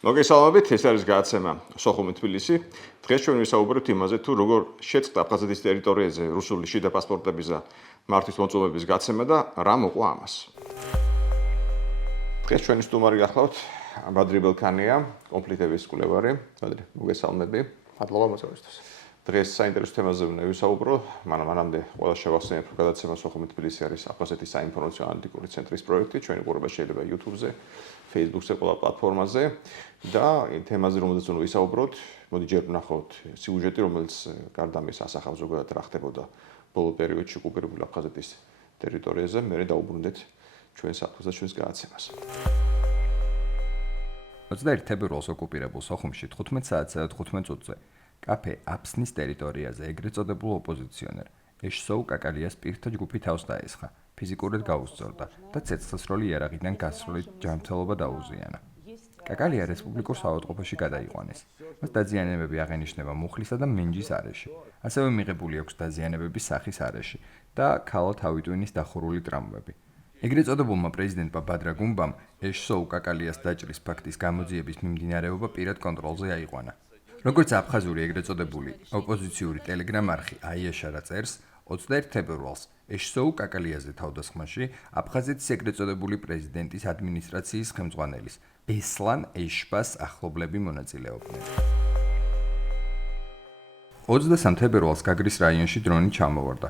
მოგესალმებით, ეს არის გადაცემა სოხუმი თბილისი. დღეს ჩვენ ვისაუბრებთ იმაზე, თუ როგორ შეწყდა აფხაზეთის ტერიტორიაზე რუსული შიდა პასპორტების და მართვის მოწმობების გაცემა და რა მოყვა ამას. დღეს ჩვენი სტუმარი გახლავთ ბადრი ბელქანია, კონფლიქტების კვლევარი. ბადრი, მოგესალმები. მადლობა მოწვევისთვის. დღეს საინტერესო თემაზე ვნევისაუბრო, მანამდე ყველა შევახსენებ, რომ გადაცემა სოხუმი თბილისი არის აფხაზეთის საინფორმაციო ანალიტიკური ცენტრის პროექტი. ჩვენი ყურება შეიძლება YouTube-ზე, Facebook-ზე, ყველა პლატფორმაზე და თემაზე რომელზეც უნდა ვისაუბროთ, მოდი ჯერ ვნახოთ სიუჟეტი, რომელიც გარდა ამისა ასახავს ზოგადად რა ხდებოდა ბოლო პერიოდში ოკუპირებული აფხაზეთის ტერიტორიაზე, მერე დაუბრუნდეთ ჩვენს აფხაზ და ჩვენს გადაცემას. 21 თებერვალს ოკუპირებულ სოხუმში 15 საათსა და 15 წუთზე კაფე აფსნის ტერიტორიაზე ეგრეთ წოდებულ ოპოზიციონერ ეშსოუ კაკალიას პირთა ჯგუფი თავს დაესხა, ფიზიკურად გაუსწორდა და ცეცხლსროლი იარაღიდან გასროლით ჯანმრთელობა დაუზიანა. კაკალია რესპუბლიკურ საავადმყოფოში გადაიყვანეს. მას დაზიანებები აღენიშნება მუხლისა და მინჯის არეში. ასევე მიღებული აქვს დაზიანებების სახის არეში და ქალა თავიტვინის დახურული ტრამვები. ეგრეთ წოდებულმა პრეზიდენტმა ბადრა გუმბამ ეშსოუ კაკალიას დაჭრის ფაქტის გამოძიების მიმდინარეობა პირად კონტროლზე აიყვანა. როგორც აფხაზური ეგრეთ წოდებული ოპოზიციური ტელეგრამ არხი აიაშარა წერს, 21 თებერვალს ეშსოუ კაკალიაზე თავდასხმაში აფხაზეთის ეგრეთ წოდებული პრეზიდენტის ადმინისტრაციის ხელმძღვანელის ბესლან ეშბას ახლობლები მონაწილეობდნენ. 23 თებერვალს გაგრის რაიონში დრონი ჩამოვარდა.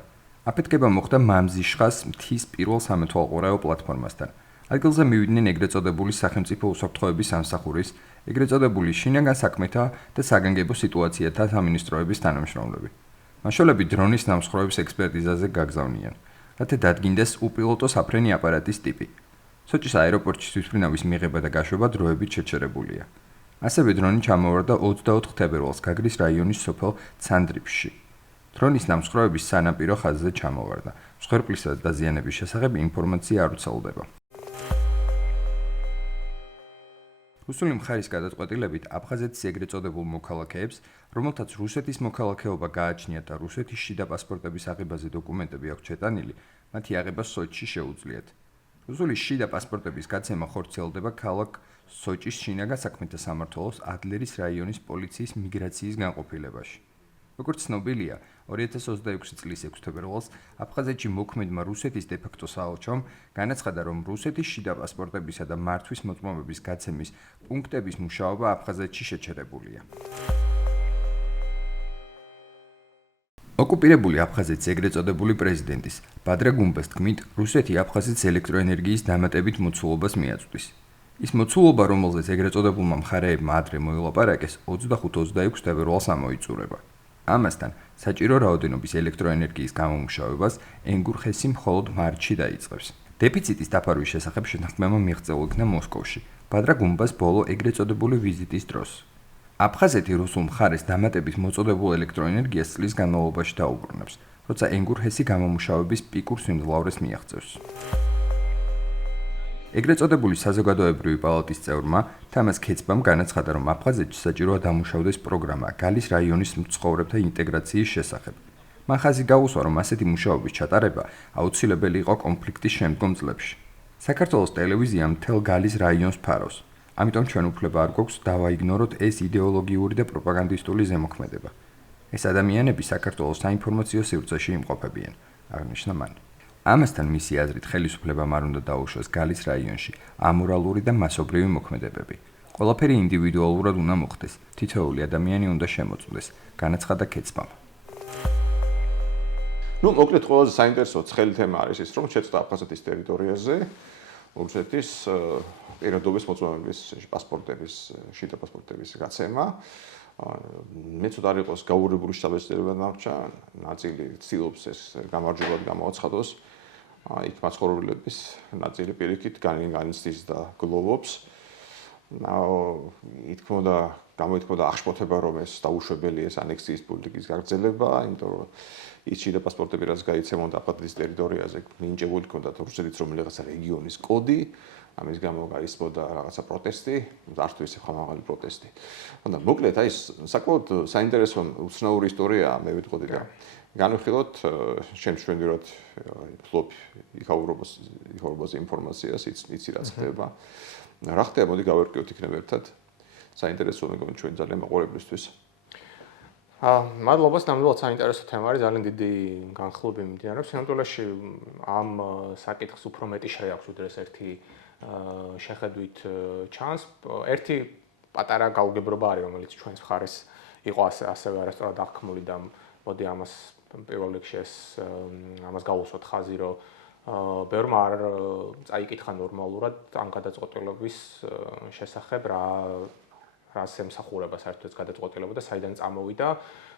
აფეთქება მოხდა მამზიშხას მთის პირველ სამეთვალყურეო პლატფორმასთან. ადგილზე მივიდნენ ეგრეთ წოდებული სახელმწიფო უსაფრთხოების სამსახურის, ეგრეთ წოდებული შინაგან საქმეთა და საგანგებო სიტუაციათა სამინისტროების თანამშრომლები. მაშველები დრონის ნამსხვრევების ექსპერტიზაზე გაგზავნიან, რათა დადგინდეს უპილოტო საფრენი აპარატის ტიპი. სოჭის აეროპორტში თვითმფრინავის მიღება და გაშვება დროებით შეჩერებულია. ასევე დრონი ჩამოვარდა 24 თებერვალს გაგრის რაიონის სოფელ ცანდრიფში. დრონის ნამსხვრევების სანაპირო ხაზზე ჩამოვარდა. მსხვერპლისა და დაზიანების შესახებ ინფორმაცია არ ვრცელდება. რუსული მხარის გადაწყვეტილებით აფხაზეთის ეგრეთ წოდებულ მოქალაქეებს, რომელთაც რუსეთის მოქალაქეობა გააჩნიათ და რუსეთის შიდა პასპორტების აღებაზე დოკუმენტები აქვთ შეტანილი, მათი აღება სოჭში შეუძლიათ. რუსული შიდა პასპორტების გაცემა ხორციელდება ქალაქ სოჭის შინაგან საქმეთა სამმართველოს ადლერის რაიონის პოლიციის მიგრაციის განყოფილებაში. როგორც ცნობილია, 2026 წლის 6 თებერვალს აფხაზეთში მოქმედმა რუსეთის დე-ფაქტო საელჩომ განაცხადა, რომ რუსეთის შიდა პასპორტებისა და მართვის მოწმობების გაცემის პუნქტების მუშაობა აფხაზეთში შეჩერებულია. ოკუპირებული აფხაზეთის ეგრეთ წოდებული პრეზიდენტის ბადრა გუმბას თქმით, რუსეთი აფხაზეთის ელექტროენერგიის დამატებით მოცულობას მიაწვდის. ის მოცულობა, რომელზეც ეგრეთ წოდებულმა მხარეებმა ადრე მოილაპარაკეს, 25-26 თებერვალს ამოიწურება. ამასთან, საჭირო რაოდენობის ელექტროენერგიის გამომუშავებას ენგურხესი მხოლოდ მარტში დაიწყებს. დეფიციტის დაფარვის შესახებ შეთანხმება მიღწეულ იქნა მოსკოვში, ბადრა გუმბას ბოლო ეგრეთ წოდებული ვიზიტის დროს. აფხაზეთი რუსულ მხარეს დამატებით მოწოდებულ ელექტროენერგიას წლის განმავლობაში დაუბრუნებს, როცა ენგურხესი გამომუშავების პიკურ სიმძლავრეს მიაღწევს. ეგრეთ წოდებული საზოგადოებრივი პალატის წევრმა თამას ქეცბამ განაცხადა, რომ აფხაზეთში საჭიროა დამუშავდეს პროგრამა გალის რაიონის მცხოვრებთა ინტეგრაციის შესახებ. მან ხაზი გაუსვა, რომ ასეთი მუშაობის ჩატარება აუცილებელი იყო კონფლიქტის შემდგომ წლებში. საქართველოს ტელევიზიამ მთელ გალის რაიონს ფარავს. ამიტომ ჩვენ უფლება არ გვაქვს დავაიგნოროთ ეს იდეოლოგიური და პროპაგანდისტული ზემოქმედება. ეს ადამიანები საქართველოს საინფორმაციო სივრცეში იმყოფებიან, აღნიშნა მან. ამასთან მისი აზრით ხელისუფლებამ არ უნდა დაუშვეს გალის რაიონში ამორალური და მასობრივი მოქმედებები. ყველაფერი ინდივიდუალურად უნდა მოხდეს, თითოეული ადამიანი უნდა შემოწმდეს, განაცხადა ქეცბამ. მოკლედ ყველაზე საინტერესო ცხელი თემა არის ის, რომ შეწყდა აფხაზეთის ტერიტორიაზე რუსეთის პირადობის მოწმობების პასპორტების, შიდა პასპორტების გაცემა. მე ცოტა არ იყოს გაურებული შთაბეჭდილება დარჩა, ნაწილი ცდილობს ეს გამარჯვებად გამოაცხადოს. იქ მაცხოვრებლების ნაწილი პირიქით განიცდის და გლოვობს. გამოითქმოდა აღშფოთება, რომ ეს დაუშვებელი ეს ანექსიის პოლიტიკის გაგრძელება, იმიტომ რომ ის შიდა პასპორტები რაც გაიცემოდა აფხაზეთის ტერიტორიაზე, მინიჭებული ჰქონდათ რუსეთის რომელიღაცა რეგიონის კოდი, ამის გამო გაისმოდა რაღაცა პროტესტი, არ თუ ისე ხმამაღალი პროტესტი. ანუ მოკლედ აი საკმაოდ საინტერესო უცნაური ისტორიაა, მე ვიტყოდი და განვიხილოთ შემშვენიერად ფლოპ იქაურობას ინფორმაციას, იცი რაც ხდება. რა ხდება, მოდი გავერკვიოთ იქნებ ერთად. საინტერესოა მეგონი ჩვენ ძალიან მაყურებლისთვის. მადლობას, ნამდვილად საინტერესო თემა არის, ძალიან დიდი განხილვები მიმდინარეობს. სინამდვილეში ამ საკითხს უფრო მეტი შრე აქვს, ვიდრე ერთი შეხედვით ჩანს. ერთი პატარა გაუგებრობა არის, რომელიც ჩვენს მხარეს იყო ასევე არასწორად აღქმული და მოდი ამას პირველ რიგში ამას გავუსვათ ხაზი, რომ ბევრმა არ წაიკითხა ნორმალურად ამ გადაწყვეტილების შესახებ რას ემსახურება საერთოდ ეს გადაწყვეტილება და საიდან წამოვიდა.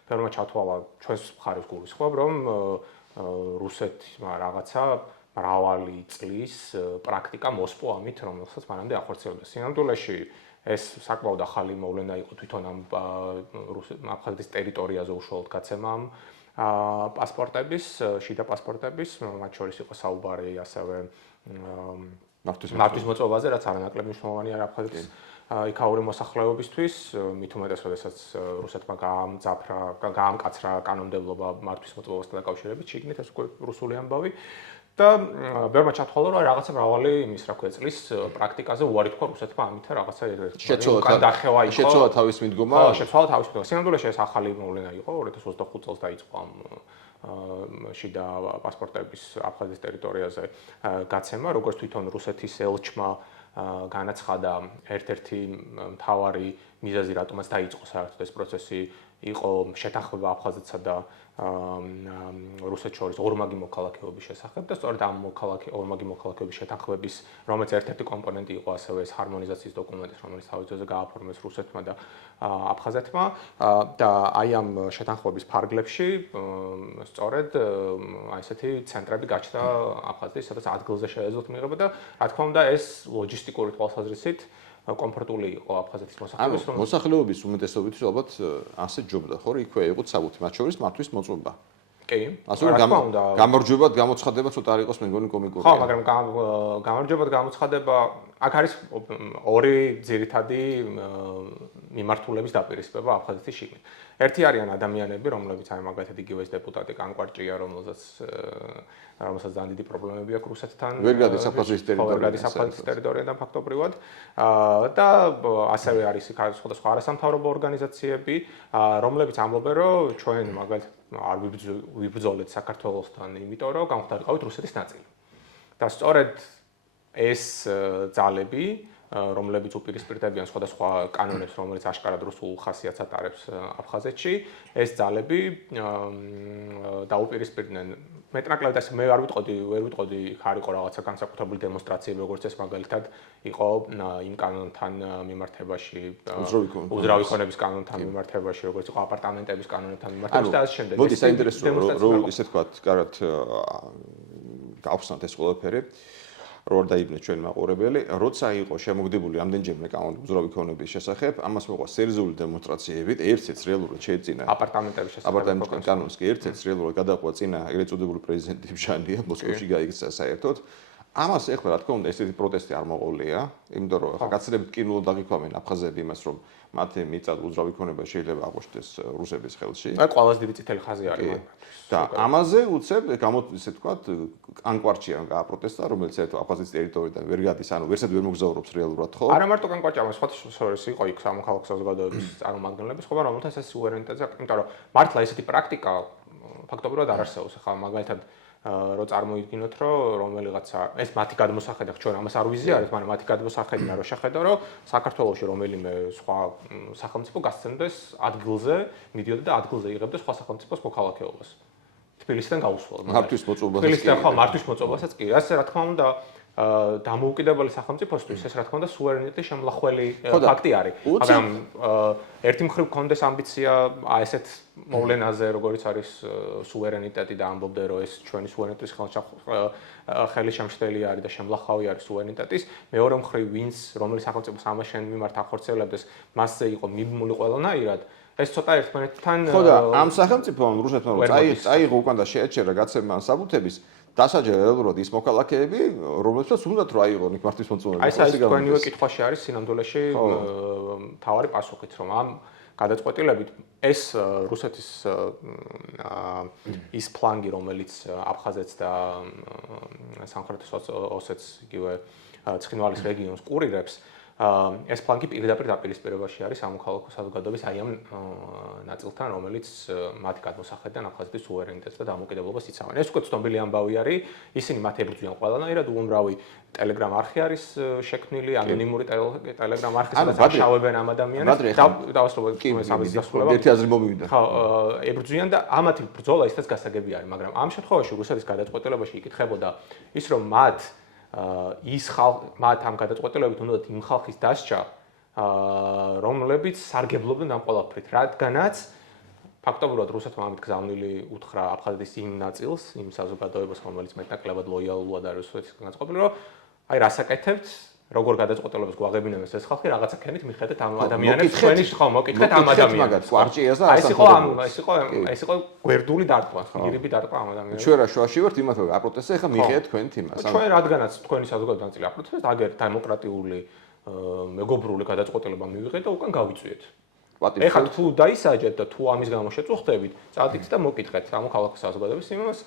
ბევრმა ჩათვალა ჩვენს მხარეს გულისხმობ, რომ რუსეთმა რაღაცა მრავალი წლის პრაქტიკა მოსპო ამით, რომელსაც მანამდე ახორციელებდა. სინამდვილეში ეს საკმაოდ ახალი მოვლენა იყო თვითონ ამ აფხაზეთის ტერიტორიაზე უშუალოდ გაცემა ამ პასპორტების, შიდა პასპორტების, მათ შორის იყო საუბარი ასევე მართვის მოწვევაზე, რაც არანაკლებ მნიშვნელოვანი არის აფხაზეთის იქაური მოსახლეობისთვის, მით უმეტეს, როდესაც რუსეთმა გაამკაცრა კანონმდებლობა მართვის მოწვევასთან დაკავშირებით, შიგნით ეს უკვე რუსული ამბავი. და ბევრმა ჩათვალა, რომ რაღაცა მრავალი იმის, რა ქვია, წლის პრაქტიკაზე უარი თქვა რუსეთმა ამით რაღაცა დახევა იყო. შეცვალა თავის მიდგომა. ხო, შეცვალა თავის მიდგომა. სინამდვილეში ეს ახალი მოვლენა იყო, 2025 წელს დაიწყო ამ შიდა პასპორტების აფხაზეთის ტერიტორიაზე გაცემა, როგორც თვითონ რუსეთის ელჩმა განაცხადა, ერთ-ერთი მთავარი მიზეზი, რატომაც დაიწყო საერთოდ ეს პროცესი, იყო შეთანხმება აფხაზეთსა და რუსეთს შორის ორმაგი მოქალაქეობის შესახებ და სწორედ ამ ორმაგი მოქალაქეობის შეთანხმების, რომელიც ერთ-ერთი კომპონენტი იყო ასევე ეს ჰარმონიზაციის დოკუმენტი, რომელიც თავის ძირზე გააფორმეს რუსეთმა და აფხაზეთმა და აი ამ შეთანხმების ფარგლებში სწორედ აი ესეთი ცენტრები გაჩნდა აფხაზეთის, სადაც ადგილზე შეეძლოთ მიღება და რა თქმა უნდა ეს ლოჯისტიკური თვალსაზრისით კომფორტული იყო აფხაზეთის მოსახლეობის, რომ მოსახლეობის უმეტესობით ალბათ ასე ჯობდა, ხო, იქვე იყო საბუთი, მათ შორის მართვის მოწვევა. კი. ასე რომ გამარჯვებად გამოცხადება ცოტა არ იყოს მეგონი კომიკური. ხო, მაგრამ გამარჯვებად გამოცხადება აქ არის ორი ძირითადი მიმართულების დაპირისპება აფხაზეთის შიგნით. ერთი არიან ადამიანები, რომლებიც აი მაგალითად იგივე ეს დეპუტატი კანკვარჭია, რომელსაც ძალიან დიდი პრობლემები აქვს რუსეთთან. ვერ გადის აფხაზეთის ტერიტორიიდან ფაქტობრივად. და ასევე არის სხვადასხვა არასამთავრობო ორგანიზაციები, რომლებიც ამბობენ, რომ ჩვენ მაგალითად არ ვიბრძოლეთ საქართველოსთან, იმიტომ რომ გამხდარიყავით რუსეთის ნაწილი. და სწორედ ეს ძალები, რომლებიც უპირისპირდებიან სხვადასხვა კანონებს, რომელიც აშკარად რუსულ ხასიათს ატარებს აფხაზეთში, ეს ძალები დაუპირისპირდნენ მეტნაკლებად ასე ვერ ვიტყოდი არ იყო რაღაცა განსაკუთრებული დემონსტრაციები, როგორც ეს მაგალითად იყო იმ კანონთან მიმართებაში, უძრავი ქონების კანონთან მიმართებაში, როგორც იყო აპარტამენტების კანონთან მიმართებაში და ასე შემდეგ. მოდი საინტერესოა, რომ ისე თქვა, კარგად გავხსნათ ეს ყველაფერი. რო არ დაიბნეთ ჩვენ მაყურებელი, როცა იყო შემოგდებული ამდენჯერმე კანონი უძრავი ქონების შესახებ, ამას მოყვა სერიოზული დემონსტრაციებით, ერთ-ერთ რეალურად შეეწინა აპარტამენტების შესახებ. აპარტამენტის კანონს კი ერთ-ერთ რეალურად გადაყვა წინა ეგრეთ წოდებული პრეზიდენტი ბჟანია, მოსკოვში გაიქცა საერთოდ. ამას ეხლა რა თქმა უნდა ესეთი პროტესტი არ მოყოლია, იმიტომ რომ ახლა გაცილებით კინულად აღიქვამენ აფხაზები იმას, რომ მათი მიწად უძრავი ქონება შეიძლება აღვაშდეს რუსების ხელში. აი ყველაზე დიდი წითელი ხაზი არის მაგათთვის. და ამაზე უცებ ისე თქვა კანკვარჭია გააპროტესტა, რომელიც ერთო აფხაზეთის ტერიტორიიდან ვერ გადის, ანუ ვერსად ვერ მოგზაურობს რეალურად, ხო? არა მარტო კანკვარჭია, მაგრამ სხვადასხვა იყო იქ სამოქალაქო საზოგადოების წარმომადგენლები, ხო, რომელთაც ეს სუვერენიტეტზე, იმიტომ რომ მართლა ესეთი პრაქტიკა ფაქტობრივად არ არსებობს. ახლა მაგალითად რო წარმოიდგინოთ, რომ რომელიღაცა ეს მათი გადმოსახედა, ჩვენ ამას არ ვიზიარებთ, მაგრამ მათი გადმოსახედა რო შეხედა, რომ საქართველოში რომელიმე სხვა სახელმწიფო გასცემდეს ადგილზე, მიდიოდა და ადგილზე იღებდა სხვა სახელმწიფოს მოქალაქეობას. თბილისიდან გაუსვლა. მართვის მოწვევასაც. თბილისიდან ხო, მართვის მოწვევასაც კი. ასე რა თქმა უნდა დამოუკიდებელი სახელმწიფოსთვის ეს რა თქმა უნდა სუვერენიტეტის შემლახველი ფაქტი არის. მაგრამ ერთი მხრივ კონდეს ამბიცია აი ესეთ მოვლენაზე, როგორც არის სუვერენიტეტი და ამბობდე, რომ ეს ჩვენი სუვერენიტეტის ხელშემშლელი არის და შემლახვავი არის სუვერენიტეტის. მეორე მხრივ ვინც რომელი სახელმწიფოს ამაშენ მიმართ ახორციელებდეს, მასზე იყო მიბმული ყველანაირად. ეს ცოტა ერთმანეთთან ხო და ამ სახელმწიფომ რუსეთმა რომ წაიღო უკან და შეაჩერა გაცემა საბუთების დასაჯა რეალურად ის მოქალაქეები, რომლებსაც უნდათ რომ აიღონ იქ მართვის მოწვევა. აი ეს თქვენივე კითხვაში არის სინამდვილეში თავარი პასუხით, რომ ამ გადაწყვეტილებით ეს რუსეთის ის ფლანგი, რომელიც აფხაზეთს და სამხრეთ ოსეთს იგივე ცხინვალის რეგიონს კურირებს, ეს ფლანგი პირდაპირ დაპირისპირებაში არის სამოქალაქო საზოგადოების აი ამ ნაწილთან, რომელიც მათი გადმოსახედიდან აფხაზეთის სუვერენიტეტს და დამოუკიდებლობას იცავენ. ეს უკვე ცნობილი ამბავი არის, ისინი მათ ებრძვიან ყველანაირად, უამრავი Telegram არხი არის შექმნილი, ანონიმური Telegram არხი, სადაც აშავებენ ამ ადამიანებს. დავასრულებ სამის დასრულება. ერთი აზრი მომივიდა. ხო, ებრძვიან და ამათი ბრძოლა ისიც გასაგები არის, მაგრამ ამ შემთხვევაში რუსეთის გადაწყვეტილებაში იკითხებოდა ის, რომ მათ ამ გადაწყვეტილებით უნდათ იმ ხალხის დასჯა, რომლებიც სარგებლობდნენ ამ ყველაფრით, რადგანაც ფაქტობრივად რუსეთმა ამით გზავნილი უთხრა აფხაზეთის იმ ნაწილს, იმ საზოგადოებას, რომელიც მეტნაკლებად ლოიალურია რუსეთისგან განწყობილი, რომ აი რასაკეთებთ, როგორ გადაწყვეტილებას გვაღებინებენ ეს ხალხი, რაღაცა ქენით მიხედეთ ამ ადამიანებს, თქვენი ხო მოკითხეთ ამ ადამიანებს. კვარჭიას და ეს იყო გვერდული დარტყმა, ირიბი დარტყმა ამ ადამიანებს. ჩვენ რა შუაში ვართ იმათ რომ აპროტესტე, ეხლა მიხედეთ თქვენით იმას. ჩვენ რადგანაც თქვენი საზოგადოების ნაწილი აპროტესტებს, აგერ დემოკრატიული მეგობრული გადაწყვეტილება მივიღეთ და უკან გავიწვიეთ. ეხლა თუ დაისაჯეთ და თუ ამის გამო შეწუხდებით, წავდით და მოკითხეთ სამოქალაქო საზოგადოების იმას,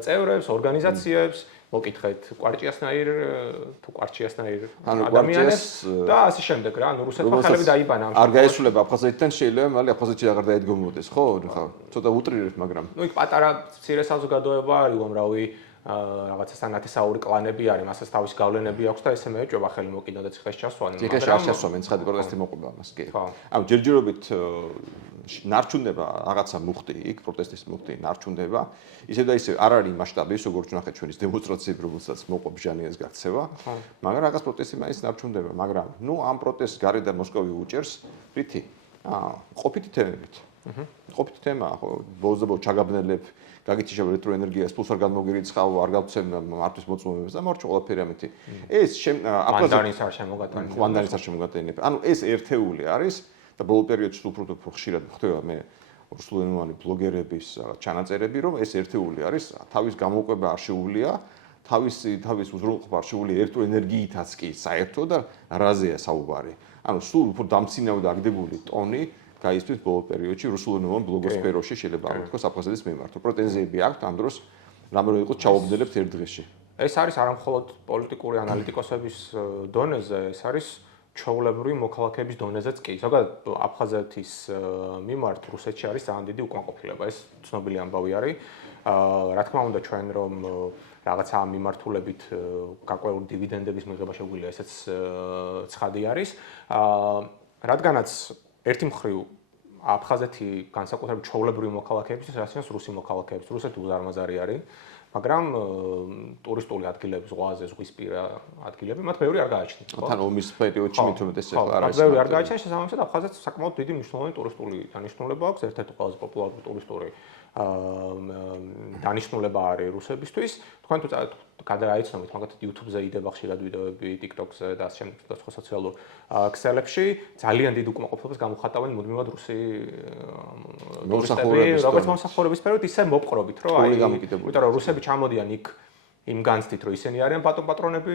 წევრებს, ორგანიზაციებს, მოკითხეთ კვარჭიასნაირ ადამიანებს და ასე შემდეგ რა, ანუ რუსეთმა ხელები დაიბანა ამ არ გაესრულება აფხაზეთიდან შეიძლება მალე აფხაზეთში აღარ დაედგომოდეს, ხო? ხა ცოტა უტრირებ, მაგრამ ნუ იქ პატარა მცირე საზოგადოება არის, უამრავი რაღაცა სანათესაური კლანები არის, მასაც თავისი გავლენები აქვს და ესე მეეჭვება ხელი მოკიდა და ციხეს ჩასვან. ციხეს არ ჩასვამენ, ცხადი პროტესტი მოყვება მას კი. ანუ ჯერჯერობით ნარჩუნდება რაღაცა მუხტი იქ, პროტესტის მუხტი ნარჩუნდება. ისე და ისე არ არის მასშტაბი, როგორც ნახეთ ჩვენის დემონსტრაციები, რომელსაც მოყვება ჟანიეს გაქცევა, მაგრამ რაღაც პროტესტი მაინც ნარჩუნდება, მაგრამ ნუ ამ პროტესტს გარედან მოსკოვი უჭერს რითი? ყოფითი თემებით. ყოფითი თემაა, ხო, ბოლოს ჩაგაბნელებ გაგიჩიშებ ელექტროენერგიას, ფულს არ გამოგირიცხავ, არ გავცემ მართვის მოწმობებს და მარჩ ყველაფერი ამეთი. ეს აფხაზეთის არ შემოგატანებ. ვანდანის არ შემოგატანებ. ანუ ეს ერთეული არის და ბოლო პერიოდში უფრო ხშირად ხდება მე რუსულენოვანი ბლოგერების ჩანაწერები, რომ ეს ერთეული არის, თავის გამოვყვება არ შეუძლია, თავის უზრუნველყოფა არ შეუძლია ელექტროენერგიითაც კი საერთოდ და რაზეა საუბარი. ანუ სულ უფრო დამცინავი და აგდებული ტონი გაისვით ბოლო პერიოდში რუსულენოვან ბლოგოსფეროში შეიძლება აღთქვას აფხაზეთის მიმართ. პრეტენზიები აქვს ამ დროს რამე რო იყოს ჩაუბნელებთ ერთ დღეში. ეს არის არამხოლოდ პოლიტიკური ანალიტიკოსების დონეზე, ეს არის ჩვეულებრივი მოქალაქეების დონეზეც კი. ზოგადად აფხაზეთის მიმართ რუსეთში არის ძალიან დიდი უკმაყოფილება. ეს ცნობილი ამბავი არის. რა თქმა უნდა ჩვენ რომ რაღაცა მიმართულებით გაკვეული დივიდენდების მიღება შეგვიძლია, ესეც ცხადი არის. რადგანაც ერთი მხრივ აფხაზეთი განსაკუთრებით ჩვეულებრივი მოქალაქეებისთვის, რასაც რუსი მოქალაქეებს, რუსეთი უზარმაზარი არის, მაგრამ ტურისტული ადგილები, ზღვაზე, ზღვისპირა ადგილები, მათ ბევრი არ გააჩნიათ. თან ომის პერიოდში მithumetes ახლა არ არის. ბევრი არ გააჩნიათ, შესაბამისად აფხაზეთს საკმაოდ დიდი მნიშვნელოვანი ტურისტული დანიშნულება აქვს, ერთ-ერთი ყველაზე პოპულარული ტურისტული დანიშნულება არის რუსებისთვის. თქვენ თუ გადააიცნობთ, მაგათაც YouTube-ზე იდება ხშირად ვიდეოები, TikTok-ზე და ასე შემდეგ და სხვა სოციალურ ქსელებში, ძალიან დიდ უკმაყოფილებას გამოხატავენ მუდმივად რუსი ტურისტები, როგორც მომსახურების სფეროით, ისე მოპყრობით, რომ აი, იმიტომ რომ რუსები ჩამოდიან იქ იმ განცდით, რომ ისინი არიან პატრონები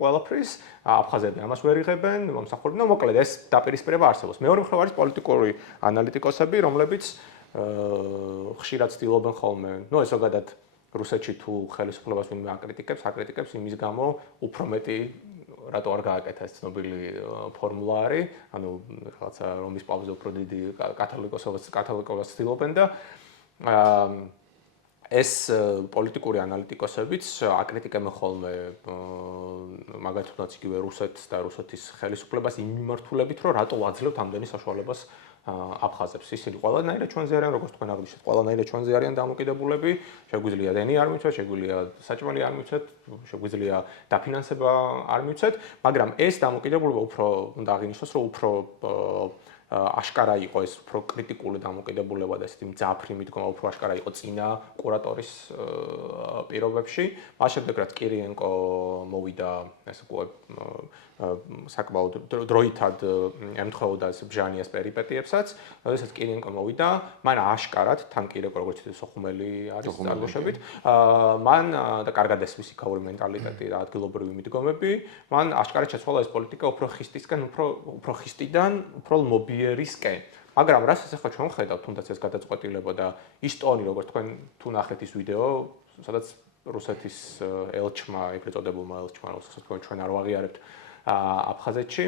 ყველაფრის, აფხაზები ამას ვერ იღებენ, მომსახურები, ნუ მოკლედ ეს დაპირისპირება არსებობს. მეორე მხრივ არის პოლიტიკური ანალიტიკოსები, რომლებიც ხშირად ცდილობენ ხოლმე, ნუ ეს ზოგადად რუსეთში თუ ხელისუფლებას ვინმე აკრიტიკებს იმის გამო უფრო მეტი რატო არ გააკეთა ეს ცნობილი ფორმულა არის, ანუ რაღაცა რომის პავლეზე უფრო დიდი კათოლიკობას ცდილობენ და ეს პოლიტიკური ანალიტიკოსებიც აკრიტიკებენ ხოლმე მაგათ თუნდაც იგივე რუსეთს და რუსეთის ხელისუფლებას იმ მიმართულებით, რომ რატო აძლევთ ამდენი საშუალებას აფხაზებს. ისინი ყველანაირად ჩვენზე არიან, როგორც თქვენ აღნიშნეთ, ყველანაირად ჩვენზე არიან დამოკიდებულები, შეგვიძლია დენი არ მიცვეთ, შეგვიძლია საჭმელი არ მიცვეთ, შეგვიძლია დაფინანსება არ მიცვეთ, მაგრამ ეს დამოკიდებულება უფრო უნდა აღინიშნოს, რომ უფრო აშკარა იყო ეს უფრო კრიტიკული დამოკიდებულება და ესეთი მძაფრი მიდგომა უფრო აშკარა იყო წინა კურატორის პირობებში. მას შემდეგ რაც კირიენკო მოვიდა, ესე უკვე საკმაოდ დროითად ემთხვეოდა ეს ბჟანიას პერიპეტიებსაც, როდესაც კირიენკო მოვიდა, მან აშკარად თან კირიენკო როგორც ცოტა სოხუმელი არის წარმოშობით, მან და კარგად ეს მისი ქაური მენტალიტეტი და ადგილობრივი მიდგომები, მან აშკარად შეცვალა ეს პოლიტიკა უფრო ხისტისკენ, უფრო ხისტიდან, უფრო მობიერისკენ. მაგრამ რასაც ახლა ჩვენ ხედავთ, თუნდაც ეს გადაწყვეტილება და ის ტონი, როგორც თქვენ თუ ნახეთ ის ვიდეო, სადაც რუსეთის ელჩმა, ეგრეთ წოდებულმა ელჩმა, რომელსაც ჩვენ არ ვაღიარებთ, აფხაზეთში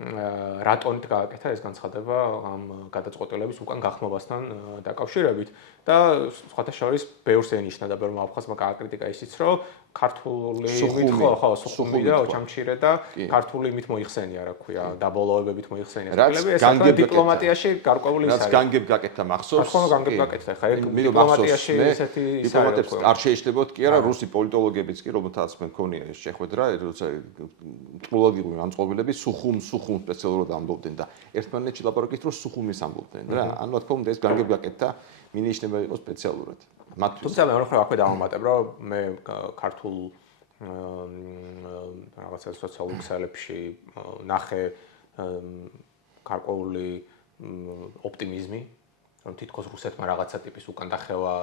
რატონით გააკეთა ეს განცხადება ამ გადაწყვეტილების უკან გახმობასთან დაკავშირებით და სხვათა შორის ბევრს ენიშნა და ბევრმა აფხაზმა გააკრიტიკა ისიც რომ ქართული სუხუმი და ოჩამჩირე და ქართული იმით მოიხსენია რა ქვია დაბოლოებებით მოიხსენია სახლები ეს დიპლომატიაში გარკვეული ის არის რაც განგებ გაკეთდა მახსოვს ხო განგებ გაკეთდა ხა დიპლომატიაში ესეთი დიპლომატებს არ შეეშლებოდ კი არა რუსი პოლიტოლოგებიც კი რომელთაც მე მქონია ეს შეხვედრა როცა ტყულად იყვნენ ამ წყობილები სუხუმ სპეციალურად ამბობდნენ და ერთმანეთში ლაპარაკით რომ სუხუმის ამბობდნენ რა ანუ რა თქმა უნდა ეს განგებ გაკეთდა მინიშნება იყო სპეციალურად მათთვის თუმცა მე ხომ აქვე დავამატებ რომ მე ქართულ რაღაცა სოციალურ ქსელებში ნახე გარკვეული ოპტიმიზმი რომ თითქოს რუსეთმა რაღაცა ტიპის უკან დახევა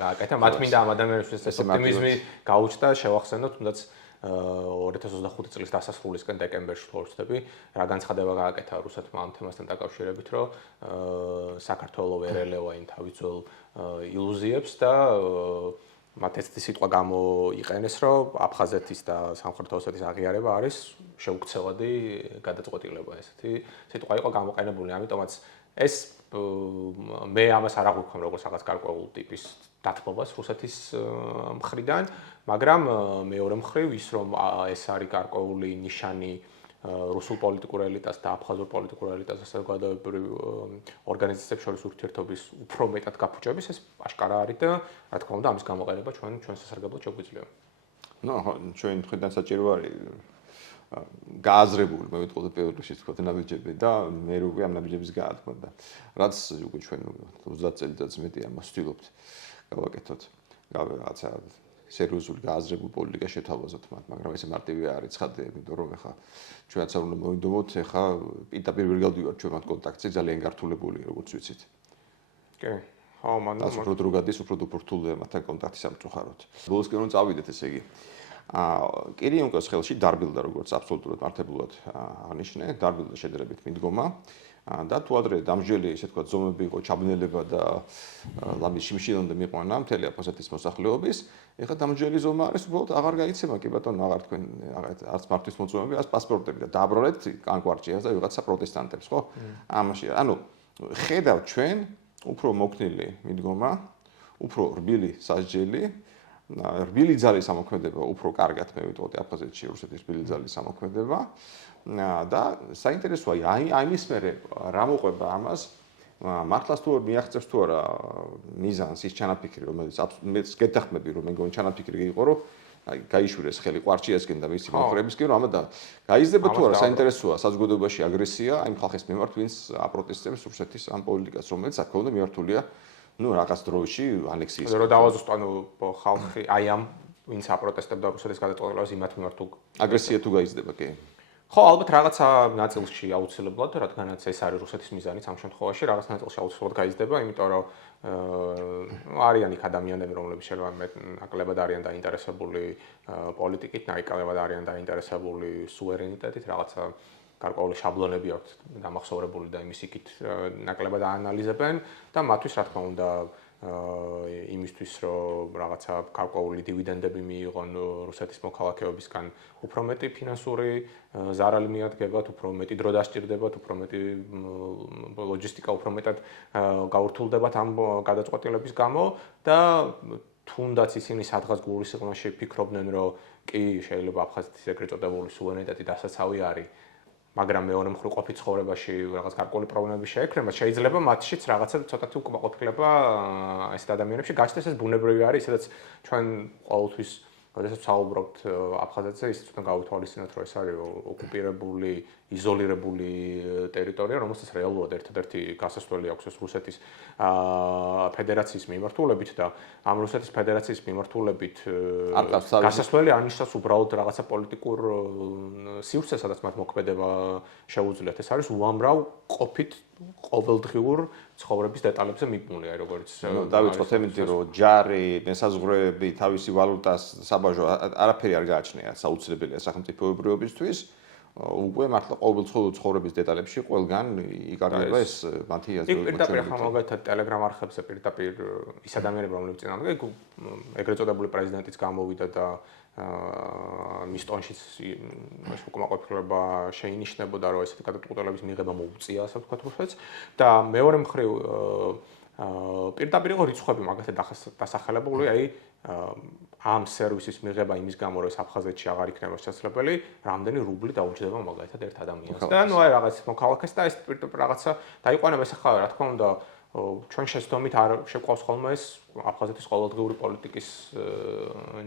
გააკეთა მათ მინდა ამ ადამიანებს ეს ოპტიმიზმი გაუჩნდა შევახსენოთ თუნდაც 2025 წლის დასასრულისკენ დეკემბერში თუ ვცდები რა განცხადება გააკეთა რუსეთმა ამ თემასთან დაკავშირებით რომ საქართველოს ვერ ელევა იმ თავისუფალ ილუზიებს და მათ ესეთი სიტყვა გამოიყენეს რომ აფხაზეთის და სამხრეთ ოსეთის აღიარება არის შეუქცევადი გადაწყვეტილება ესეთი სიტყვა იყო გამოყენებული ამიტომაც ეს მე ამას არ აღვიქვენ როგორც რაღაც გარკვეულ ტიპის დათმობას რუსეთის მხრიდან მაგრამ მეორე მხრივ ის რომ ეს არის გარკვეული ნიშანი რუსულ პოლიტიკურ ელიტას და აფხაზურ პოლიტიკურ ელიტას საზოგადოებრივ ორგანიზაციებს შორის ურთიერთობის უფრო მეტად გაფუჭების ეს აშკარა არის და რა თქმა უნდა ამის გამოყენება ჩვენ სასარგებლოდ შეგვიძლია. ნუ ჩვენ მხრიდან საჭირო არის გააზრებული მე ვიტყოდი პირველ რიგში თქვა ნაბიჯები და მე უკვე ამ ნაბიჯების გაათქმა და რაც უკვე ჩვენ 30 წელიწადს მეტი ამას ვცდილობთ გავაკეთოთ რაღაცა სერიოზული გააზრებული პოლიტიკა შეთავაზოთ მათ მაგრამ ესე მარტივი არ არის ცხადია იმიტომ რომ ეხა ჩვენც არ უნდა მოვიდომოთ ეხა პირდაპირ ვერ გავდივართ ჩვენ მათ კონტაქტზე ძალიან გართულებული როგორც ვიცით კი ხო მანდ უფრო დრო გადის უფრო უფრო მათთან კონტაქტი სამწუხაროდ ბოლოსკენ რომ წავიდეთ ესე იგი კირიენკოს ხელში დარბილდა როგორც აბსოლუტურად მართებულად აღნიშნე დარბილდა შედარებით მიდგომა და თუ ადრე დამსჯელი ისე თქვა ზომები იყო ჩაბნელება და ლამის შიმშილამდე მიყვანა მთელი აფხაზეთის მოსახლეობის ეხლა დამსჯელი ზომა არის უბრალოდ აღარ გაიცემა კი ბატონო აღარ თქვენ არც მართვის მოწმობები არც პასპორტები და დააბრალეთ კანკვარჭიას და ვიღაცა პროტესტანტებს ხო ამაში ანუ ხედავთ ჩვენ უფრო მოქნილი მიდგომა უფრო რბილი სასჯელი რბილი ძალის ამოქმედება უფრო კარგად მე ვიტყოდი აფხაზეთში რუსეთის რბილი ძალის ამოქმედება და საინტერესოა აიმის მერე რა მოყვება ამას მართლაც თუ მიაღწევს თუ არა მიზანს ის ჩანაფიქრი რომელიც მეც გეთახმები რომ მეგონი ჩანაფიქრი იყო რომ გაიშვირეს ხელი ყვარჩიასკენ და მისი მომხრებისკენ რომ ამა და გაიზრდება თუ არა საინტერესოა საზოგადოებაში აგრესია იმ ხალხის მიმართ ვინც აპროტესტებს რუსეთის ამ პოლიტიკას რომელიც აქ უნდა მიმართულია ну რაღაც დროში ანექსიის რო დავაზუსტანო ხალხი აი ამ ვინც აპროტესტებდა რუსეთის გადაწყვეტილებას იმათ მიმართ აგრესია თუ გაიზრდება კი ხო ალბათ რაღაცა ნაწილში აუცილებლად რადგანაც ეს არის რუსეთის მიზანიც ამ შემთხვევაში რაღაც ნაწილში აუცილებლად გაიზრდება იმიტომ რომ არიან იქ ადამიანები რომლებიც შეიძლება ნაკლებად არიან დაინტერესებული პოლიტიკით ნაკლებად არიან დაინტერესებული სუვერენიტეტით რაღაცა გარკვეული შაბლონები აქვთ დამახსოვრებული და იმის იქით ნაკლებად აანალიზებენ და მათთვის რა თქმა უნდა იმისთვის რომ რაღაცა გარკვეული დივიდენდები მიიღონ რუსეთის მოქალაქეობისგან უფრო მეტი ფინანსური ზარალი მიადგებათ, უფრო მეტი დრო დასჭირდებათ, უფრო მეტი ლოჯისტიკა უფრო მეტად გაურთულდებათ ამ გადაწყვეტილების გამო და თუნდაც ისინი სადღაც გულის სიღრმეში ფიქრობდნენ რომ კი შეიძლება აფხაზეთის ეგრეთ წოდებული სუვერენიტეტი დასაცავი არის მაგრამ მეორე მხრივ ყოფით ცხოვრებაში რაღაც გარკვეული პრობლემები შეექმნათ, შეიძლება მათშიც რაღაცა ცოტათი უკმაყოფილება ესეთ ადამიანებში გაჩნდეს ეს ბუნებრივი არის, სადაც ჩვენ ყოველთვის როდესაც საუბრობთ აფხაზეთზე, ისიც უნდა გავუთვალისწინოთ, რომ ეს არის ოკუპირებული, იზოლირებული ტერიტორია, რომელსაც რეალურად ერთადერთი გასასვლელი აქვს რუსეთის ფედერაციის მიმართულებით და ამ რუსეთის ფედერაციის მიმართულებით გასასვლელი ანიშნავს უბრალოდ რაღაცა პოლიტიკურ სივრცეს, სადაც მათ მოქმედება შეუძლიათ. ეს არის უამრავ ყოფით ყოველდღიურ ცხოვრების დეტალებზე მიბმული, როგორც დავიწყოთ ემეთი, რომ ჯარი, მესაზღვრეები, თავისი ვალუტას, საბაჟო არაფერი არ გააჩნია საუცლებელია სახელმწიფოებრიობისთვის. უკვე მართლა ყოველდღიურ ცხოვრების დეტალებში ყველგან იკარგება ეს მათი აზრი. პირდაპირ ხა მაგალითად Telegram არხებზე პირდაპირ ის ადამიანები რომლებიც წინამდე ეგრეთ წოდებული პრეზიდენტიც გამოვიდა და მის ტონშიც ეს უკმაყოფილება შეინიშნებოდა, რომ ესეთი გადაწყვეტილების მიღება მოუწია, ასე ვთქვათ, რუსეთს და მეორე მხრივ პირდაპირ იყო რიცხვები მაგათი დასახელებული, აი ამ სერვისის მიღება იმის გამო, რომ აფხაზეთში აღარ იქნება შესაძლებელი, რამდენი რუბლი დაუჯდება მაგალითად ერთ ადამიანს. და ნუ აი რაღაც მოქალაქეს და ეს პირდაპირ რაღაცა დაიყვანება ეს ახლა რა თქმა უნდა ჩვენ შეცდომით არ შეყვავს ხოლმე ეს აფხაზეთის ყოველდღიური პოლიტიკის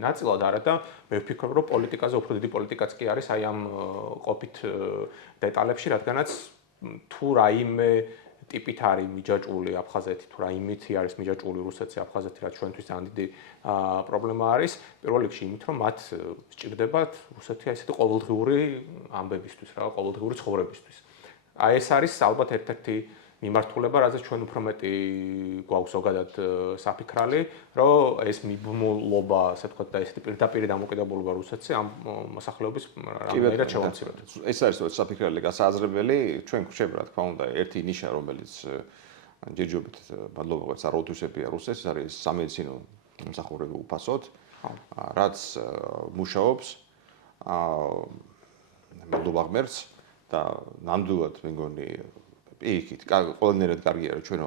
ნაწილად არა და მე ვფიქრობ რომ პოლიტიკაზე უფრო დიდი პოლიტიკაც კი არის აი ამ ყოფით დეტალებში რადგანაც თუ რაიმე ტიპით არის მიჯაჭვული აფხაზეთი თუ რაიმითი არის მიჯაჭვული რუსეთში აფხაზეთი რაც ჩვენთვის ძალიან დიდი პრობლემა არის პირველ რიგში იმით რომ მათ სჭირდებათ რუსეთი აი ესეთი ყოველდღიური ამბებისთვის რა ყოველდღიური ცხოვრებისთვის აი ეს არის ალბათ ერთ-ერთი მიმართულება, რაზეც ჩვენ უფრო მეტი გვაქვს ზოგადად საფიქრალი, რომ ეს მიბმულობა, ასე ვთქვათ, და ესეთი პირდაპირ დამოკიდებულება რუსეთზე ამ მოსახლეობის რამდენად შევამციროთ. ეს არის საფიქრალი გასააზრებელი, ჩვენ გვხვდება, რა თქმა უნდა, ერთი ნიშა, რომელიც ჯერჯერობით მადლობა გვაქვს არაუთვისებია რუსეთს, არის სამედიცინო მსახურება უფასოდ, რაც მუშაობს მადლობა ღმერთს და ნამდვილად მე მგონი იქით ყველანაირად კარგია რომ ჩვენ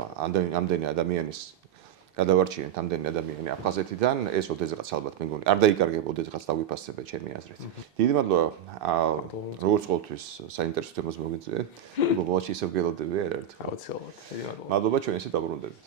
ამდენი ადამიანის გადავარჩიეთ ამდენი ადამიანი აფხაზეთიდან ეს ოდესღაც ალბათ მე მგონი არ დაიკარგება ოდესღაც დაგვიფასება ჩემი აზრით. დიდი მადლობა როგორც ყოველთვის საინტერესო თემას მოგიწევთ. მოგვალში ისევ გელოდები ერთ. აუცილებლად. დიდი მადლობა. მადლობა ჩვენ ისე დაბრუნდებით.